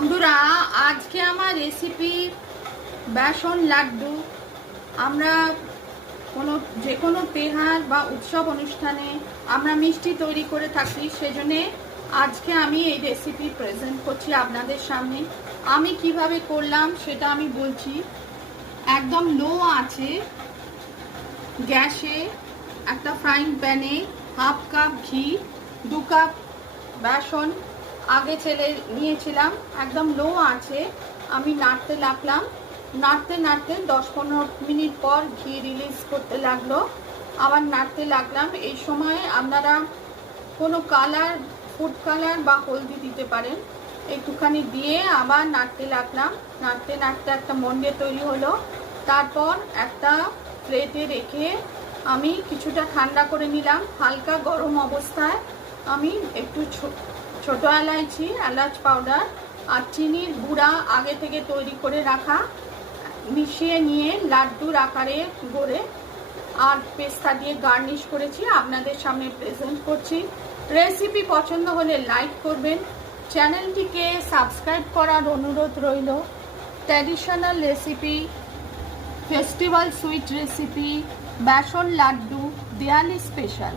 বন্ধুরা, আজকে আমার রেসিপি বেসন লাড্ডু। আমরা যে কোনো তেহার বা উৎসব অনুষ্ঠানে আমরা মিষ্টি তৈরি করে থাকি, সেজন্য আজকে আমি এই রেসিপি প্রেজেন্ট করছি আপনাদের সামনে। আমি কিভাবে করলাম সেটা আমি বলছি। একদম লো আছে গ্যাসে একটা ফ্রাইং প্যানে হাফ কাপ ঘি, 2 কাপ বেসন আগে ছেলে নিয়েছিলাম। একদম লো আছে আমি নাড়তে লাগলাম। নাড়তে নাড়তে 10-15 মিনিট পর ঘি রিলিজ করতে লাগলো, আবার নাড়তে লাগলাম। এই সময় আপনারা কোনো কালার, ফুড কালার বা হলদি দিতে পারেন, একটুখানি দিয়ে আবার নাড়তে লাগলাম। নাড়তে নাড়তে একটা মন্ডে তৈরি হলো। তারপর একটা প্লেটে রেখে আমি কিছুটা ঠান্ডা করে নিলাম। হালকা গরম অবস্থায় আমি একটু ছোট এলাচি, এলাচ পাউডার আর চিনির গুঁড়া আগে থেকে তৈরি করে রাখা মিশিয়ে নিয়ে লাড্ডুর আকারে গড়ে আর পেস্তা দিয়ে গার্নিশ করেছি, আপনাদের সামনে প্রেজেন্ট করছি। রেসিপি পছন্দ হলে লাইক করবেন, চ্যানেলটিকে সাবস্ক্রাইব করার অনুরোধ রইল। Traditional recipe, festival sweet recipe, besan laddu, Diwali special.